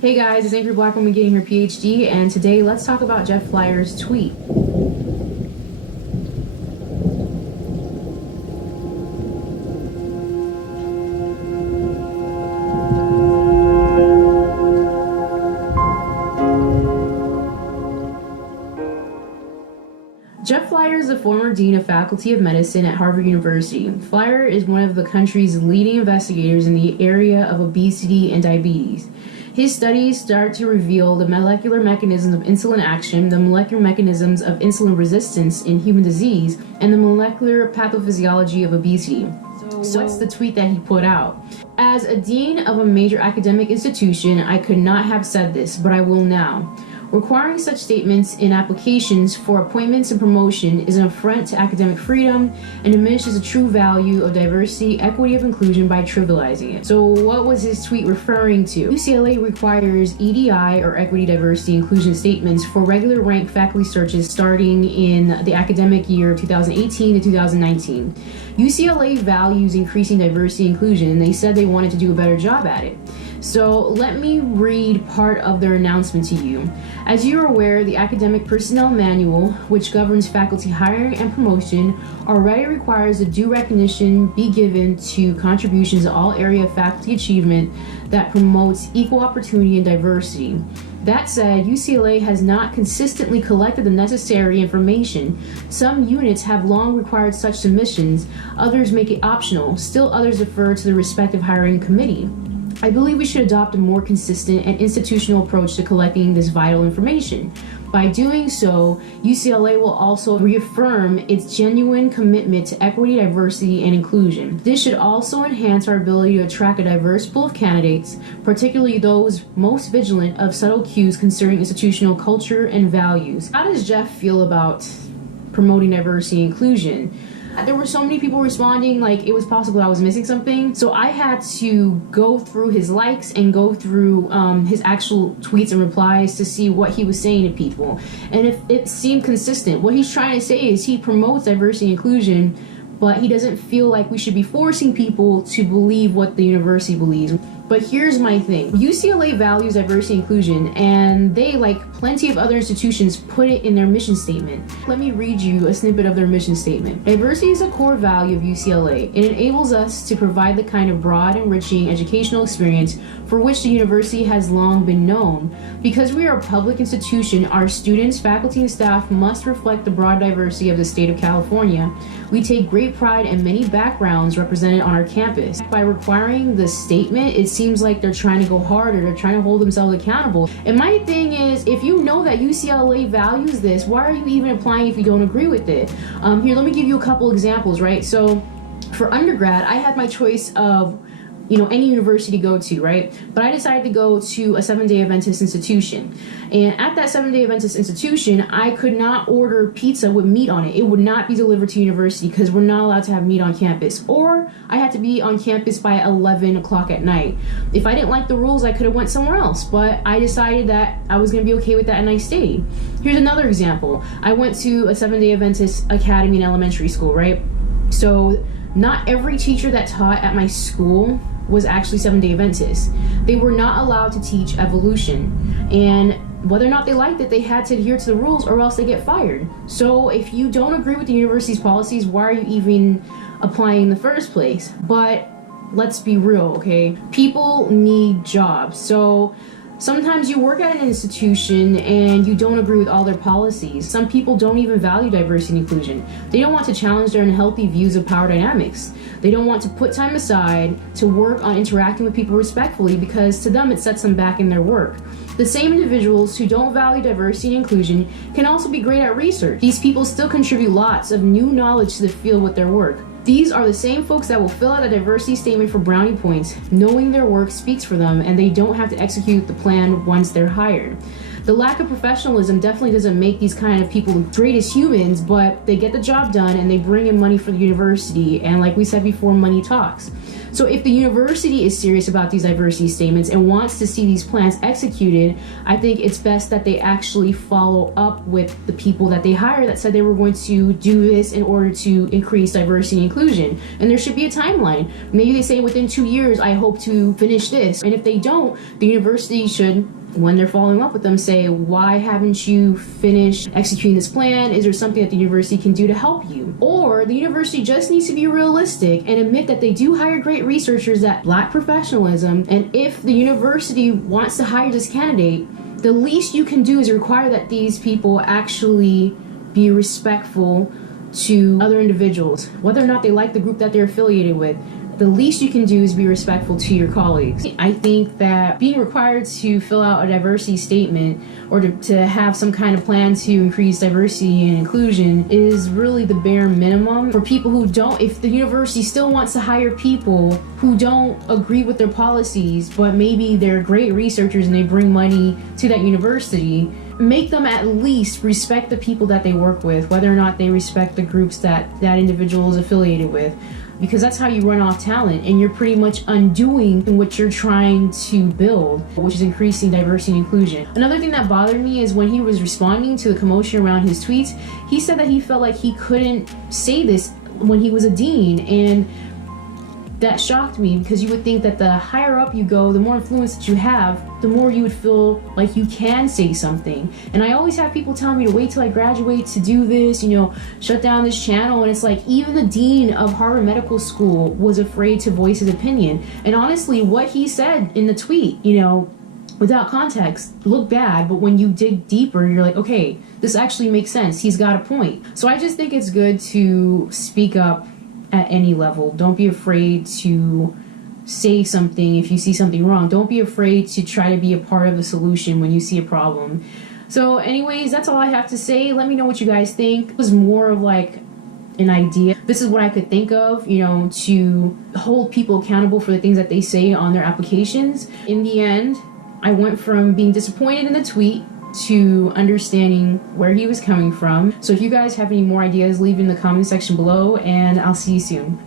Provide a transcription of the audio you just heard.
Hey guys, it's Angry Black Woman getting her PhD, and today let's talk about Jeff Flyer's tweet. Jeff Flyer is the former dean of Faculty of Medicine at Harvard University. Flyer is one of the country's leading investigators in the area of obesity and diabetes. His studies start to reveal the molecular mechanisms of insulin action, the molecular mechanisms of insulin resistance in human disease, and the molecular pathophysiology of obesity. So what's the tweet that he put out? As a dean of a major academic institution, I could not have said this, but I will now. Requiring such statements in applications for appointments and promotion is an affront to academic freedom and diminishes the true value of diversity, equity, of inclusion by trivializing it. So what was his tweet referring to? UCLA requires EDI or equity, diversity, inclusion statements for regular rank faculty searches starting in the academic year of 2018 to 2019. UCLA values increasing diversity and inclusion, and they said they wanted to do a better job at it. So let me read part of their announcement to you. As you are aware, the Academic Personnel Manual, which governs faculty hiring and promotion, already requires that due recognition be given to contributions in all areas of faculty achievement that promotes equal opportunity and diversity. That said, UCLA has not consistently collected the necessary information. Some units have long required such submissions, others make it optional, still others defer to the respective hiring committee. I believe we should adopt a more consistent and institutional approach to collecting this vital information. By doing so, UCLA will also reaffirm its genuine commitment to equity, diversity, and inclusion. This should also enhance our ability to attract a diverse pool of candidates, particularly those most vigilant of subtle cues concerning institutional culture and values. How does Jeff feel about promoting diversity and inclusion? There were so many people responding like it was possible I was missing something. So I had to go through his likes and go through his actual tweets and replies to see what he was saying to people. And if it seemed consistent, what he's trying to say is he promotes diversity and inclusion, but he doesn't feel like we should be forcing people to believe what the university believes. But here's my thing. UCLA values diversity and inclusion, and they, like plenty of other institutions, put it in their mission statement. Let me read you a snippet of their mission statement. Diversity is a core value of UCLA. It enables us to provide the kind of broad, enriching educational experience for which the university has long been known. Because we are a public institution, our students, faculty, and staff must reflect the broad diversity of the state of California. We take great pride in many backgrounds represented on our campus. By requiring the statement, it seems like they're trying to go harder, they're trying to hold themselves accountable. And my thing is, if you know that UCLA values this, why are you even applying if you don't agree with it? Here, let me give you a couple examples, right? So for undergrad, I had my choice of any university to go to, right? But I decided to go to a Seventh-day Adventist institution. And at that Seventh-day Adventist institution, I could not order pizza with meat on it. It would not be delivered to university because we're not allowed to have meat on campus. Or I had to be on campus by 11 o'clock at night. If I didn't like the rules, I could have went somewhere else. But I decided that I was going to be okay with that and I stayed. Here's another example. I went to a Seventh-day Adventist academy in elementary school, right? So not every teacher that taught at my school was actually Seventh-day Adventist. They were not allowed to teach evolution. And whether or not they liked it, they had to adhere to the rules or else they get fired. So if you don't agree with the university's policies, why are you even applying in the first place? But let's be real, okay? People need jobs. So sometimes you work at an institution and you don't agree with all their policies. Some people don't even value diversity and inclusion. They don't want to challenge their unhealthy views of power dynamics. They don't want to put time aside to work on interacting with people respectfully because to them it sets them back in their work. The same individuals who don't value diversity and inclusion can also be great at research. These people still contribute lots of new knowledge to the field with their work. These are the same folks that will fill out a diversity statement for brownie points, knowing their work speaks for them and they don't have to execute the plan once they're hired. The lack of professionalism definitely doesn't make these kind of people the greatest humans, but they get the job done and they bring in money for the university. And like we said before, money talks. So if the university is serious about these diversity statements and wants to see these plans executed, I think it's best that they actually follow up with the people that they hire that said they were going to do this in order to increase diversity and inclusion. And there should be a timeline. Maybe they say within 2 years, I hope to finish this. And if they don't, the university should, when they're following up with them, say, why haven't you finished executing this plan? Is there something that the university can do to help you? Or the university just needs to be realistic and admit that they do hire great researchers that lack professionalism. And if the university wants to hire this candidate, the least you can do is require that these people actually be respectful to other individuals, whether or not they like the group that they're affiliated with. The least you can do is be respectful to your colleagues. I think that being required to fill out a diversity statement or to have some kind of plan to increase diversity and inclusion is really the bare minimum for people who don't, if the university still wants to hire people who don't agree with their policies, but maybe they're great researchers and they bring money to that university, make them at least respect the people that they work with, whether or not they respect the groups that that individual is affiliated with. Because that's how you run off talent, and you're pretty much undoing what you're trying to build, which is increasing diversity and inclusion. Another thing that bothered me is when he was responding to the commotion around his tweets, he said that he felt like he couldn't say this when he was a dean, and that shocked me because you would think that the higher up you go, the more influence that you have, the more you would feel like you can say something. And I always have people telling me to wait till I graduate to do this, shut down this channel. And it's like, even the dean of Harvard Medical School was afraid to voice his opinion. And honestly, what he said in the tweet, without context, looked bad, but when you dig deeper, you're like, okay, this actually makes sense. He's got a point. So I just think it's good to speak up at any level. Don't be afraid to say something if you see something wrong. Don't be afraid to try to be a part of the solution when you see a problem. So anyways, that's all I have to say. Let me know what you guys think. It was more of like an idea. This is what I could think of, to hold people accountable for the things that they say on their applications. In the end, I went from being disappointed in the tweet to understanding where he was coming from. So if you guys have any more ideas, leave it in the comment section below, and I'll see you soon.